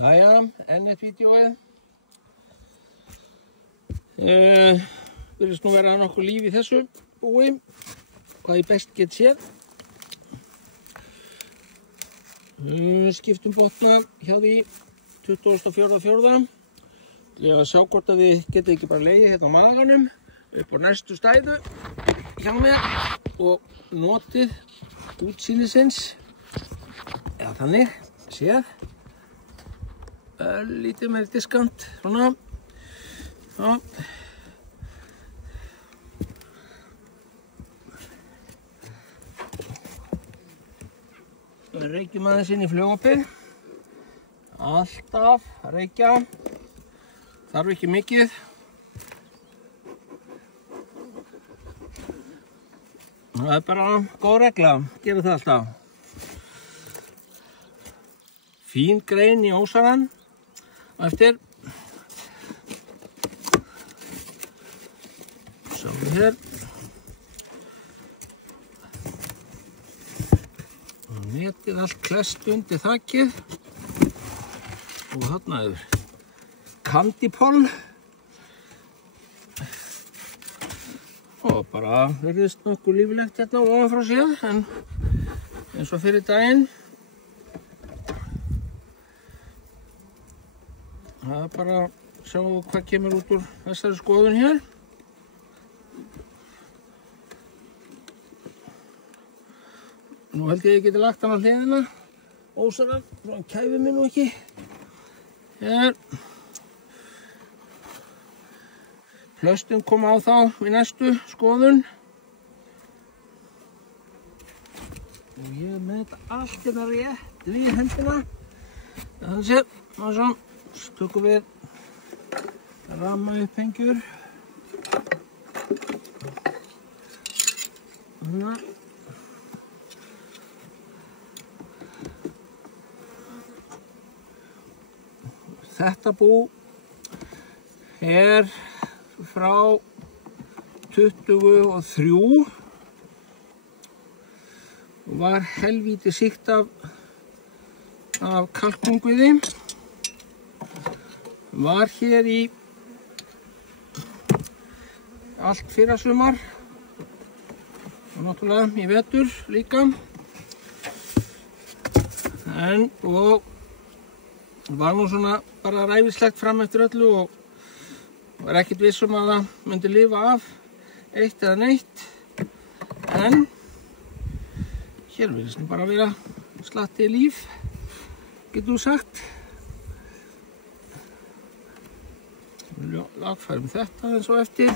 Jæja, enn eitt vídeóið. Virðist nú vera nokkuð líf í þessu búi, hvað ég best get séð. Skiptum botna hjá því 24.4. Ég að sjá hvort að við getum ekki bara legið hérna á maganum upp á næstu stæðu hjá mér og notið útsýnisins eða þannig séð. Lítið meiri diskant, svona. Já. Við reykjum aðeins inn í flugopið. Alltaf að reykja. Þarf ekki mikið. Það er bara góð regla, gera það alltaf. Fín grein í ósaran. Eftir sjáum við hér netið allt klest undir þakið og þarna yfir kandipoln og bara virðist nokkuð líflegt hérna ofan frá séð en eins og fyrir daginn. Það er bara að sjá hvað kemur út úr þessari skoðun hér. Nú held ég geti lagt hann á hliðina, ósaran, svo hann kæfi mig nú ekki. Hér. Hlaustin koma á þá við næstu skoðun. Og ég er með þetta allt hérna rétt við hendina. Þannig sér, og svo. Tökum við ramma upphengjur. Þetta bú er frá 23 og var helvíti sýkt af kalkungviði. Var hér í allt fyrrasumar og náttúrulega í vetur líka og var nú svona bara ræfislegt fram eftir öllu og var ekkert viss að það myndi lifa af eitt eða neitt en hér virðist nú bara vera slatti líf, getur þú sagt. Lagfærum þetta eins og eftir.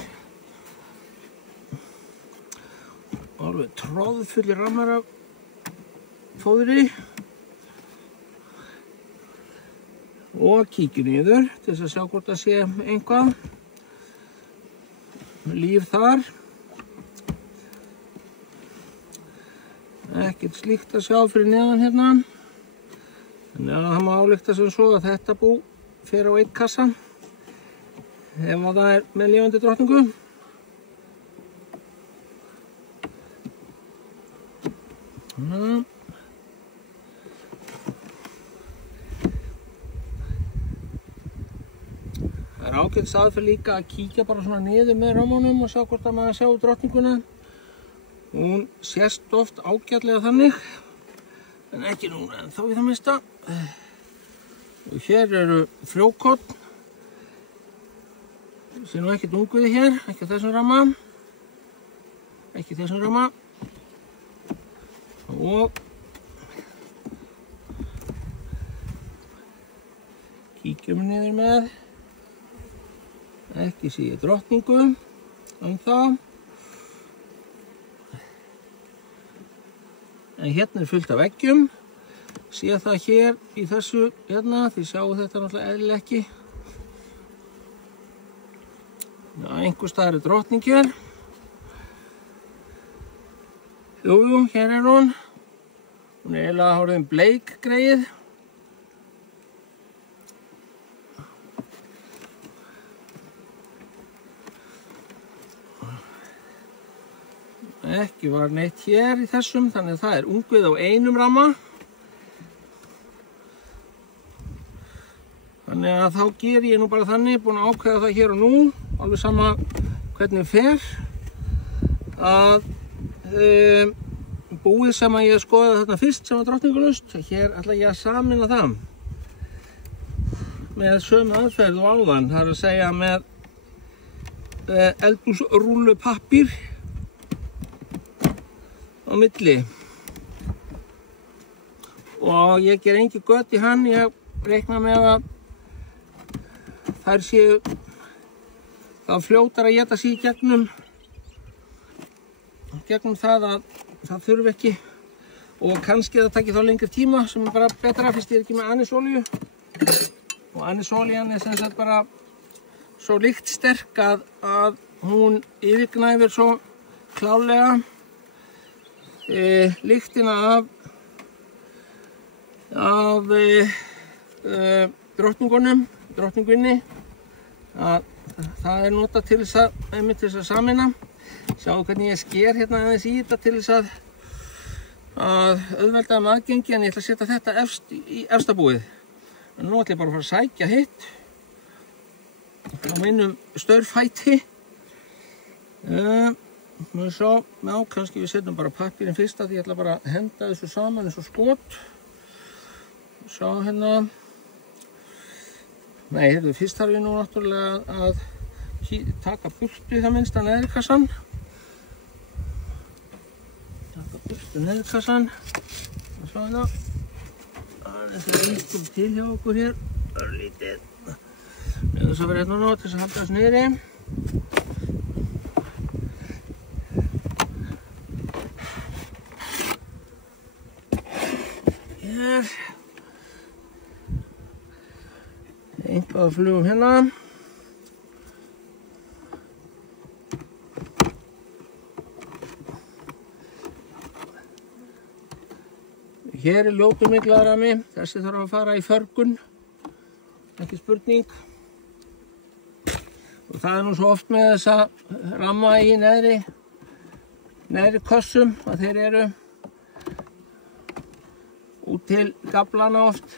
Alveg troðfullir rammar af fóðri. Og kíkjum niður til þess að sjá hvort það sé eitthvað. Líf þar. Ekkert slíkt að sjá fyrir neðan hérna. Þannig að það má álykta sem svo að þetta bú fer á einn kassa. Ef það er með lifandi drottningu. Það er ágætis aðferð líka að kíkja bara svona niður með rámunum og sjá hvort að maður sjá drottninguna. Hún sést oft ágætlega þannig, en ekki núna en þá í það minnsta. Og hér eru frjókorn. Sé nú ekkert ungviði hér, ekki þessum ramma. Ekki þessum ramma. Og kíkjum niður með. Ekki sé ég drottningu þá. En hérna er fullt af eggjum. Sé það hér í þessu hérna, þið sjáu þetta náttúrulega eðlilega ekki. Já, einhver staðar er drottning hér. Jú, hér er hún. Hún er eiginlega orðin bleik greið. Ekki var neitt hér í þessum, þannig að það er ungvið á einum ramma. Þannig að þá ger ég nú bara þannig, búin að ákveða það hér og nú, alveg sama hvernig fer, að búið sem að ég skoðaði þarna fyrst sem var Drottningalaust, hér ætla ég að sameina það með sömu aðferð og áðan, það er að segja með eldhúsrúllupappír á milli. Og ég ger engin gött í hann, ég reikna með að þær séu þá fljótar að éta sig í gegnum það að það þurfi ekki, og kannski það taki þá lengri tíma sem er bara betra fyrst ég er ekki með anisolíu, og anisolían er sem sagt bara svo lyktsterk að hún yfirgnæfir svo klálega lyktina af drottningunni, að það er notað til þess að sameina. Sjáu hvernig ég sker hérna aðeins í þetta til þess að auðvelda aðgengi, en ég ætla að setja þetta í efsta búið. En nú ætla ég bara að fara að sækja hitt á mínum staurfæti. Kannski við setjum bara pappírinn fyrst, að ég ætla bara að henda þessu saman eins og skot. Sjá hérna. Nei, fyrst þarf ég nú náttúrulega að taka burtu það minnsta neðrikassan. Svona. Aðeins líkum til hjá okkur hér. Örlítið. Þess að vera hérna nú til þess að halda þess niðri. Hér. Eitthvað af flugum hérna. Hér er ljótumyglarami, þessi þarf að fara í förgun, ekki spurning. Og það er nú svo oft með þessa ramma í neðri kössum, að þeir eru út til gaflana oft,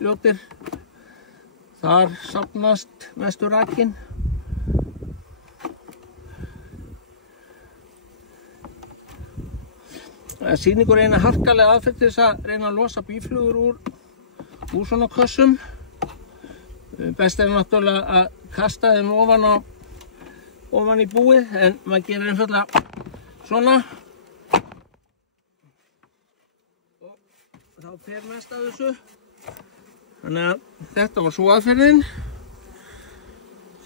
ljótir. Þar safnast mestur rakinn. Sýningur eina harkalega aðferð til þess að reyna að losa býflugur úr svona kössum. Best er náttúrulega að kasta þeim ofan í búið, en maður gerir einfaldlega svona. Og þá fer mest af þessu. Þannig að þetta var svo aðferðin.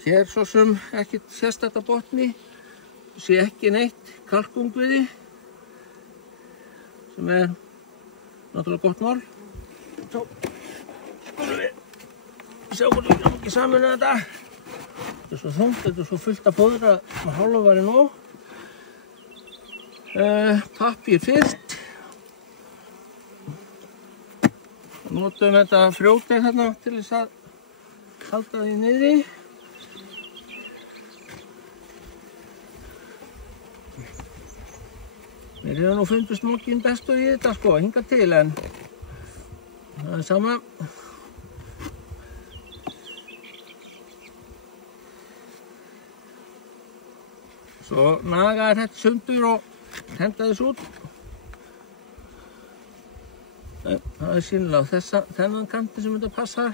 Hér svo sem ekkert sérstakt á botni, sé ekki neitt kalkungviði, sem er náttúrulega gott mál. Svo sjá hvort við getum ekki saman þetta. Þetta er svo þungt, þetta er svo fullt af fóður að hálfa væri nóg. Pappír fyrst. Notum þetta frjóteig þarna til þess að halda því niðri. Mér hefur nú fundist mokkinn bestur í þetta sko, hingað til, en það er sama. Svo nagaði þetta sundur og henda þess út. Það er sýnilega þennan kanti sem þetta passar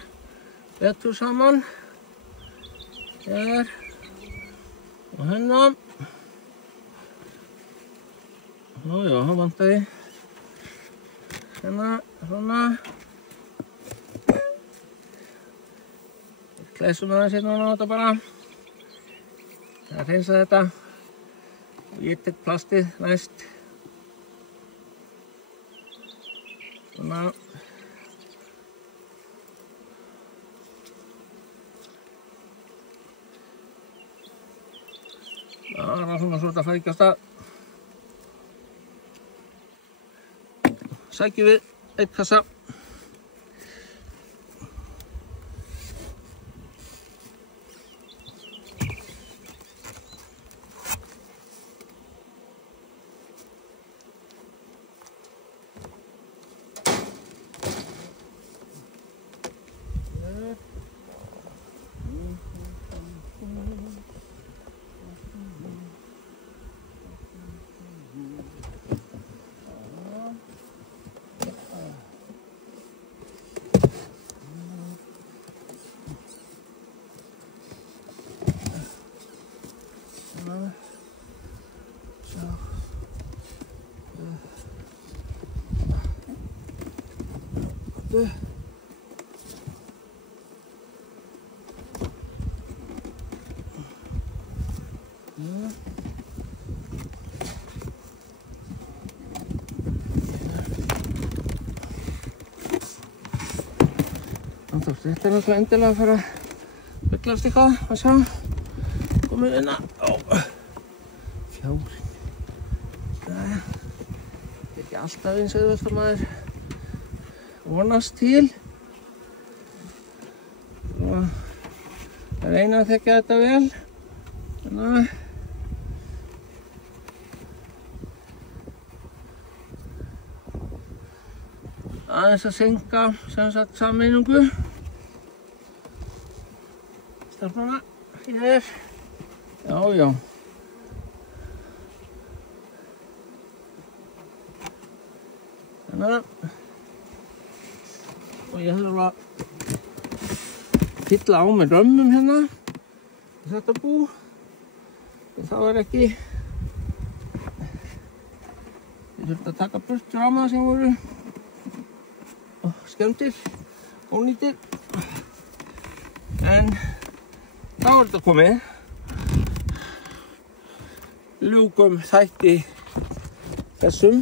betur saman. Hér og hennan. Já, það vantaði hérna, svona. Klessum aðeins hérna á þetta bara. Það hreinsa þetta. Og ég tek plastið næst. Svona. Það er svona svo þetta fær ekki á stað. Sækjum við einn kassa. Sérðu? Þetta náttúrulega endilega að fara að byggast eitthvað að sjá. Komum inn að fjárinn. Það er ekki alltaf eins auðvelt að maður vonast til. Og að reyna að þekka þetta vel. Þannig að aðeins að senka sameiningu. Stelpana, hér. Já. Þannig að og ég þarf að fylla á með römmum hérna í þetta bú. Það var ekki ég þurfti að taka burt ráma sem voru skemmtir, ónýtir. En þá er þetta komið. Ljúkum þætti þessum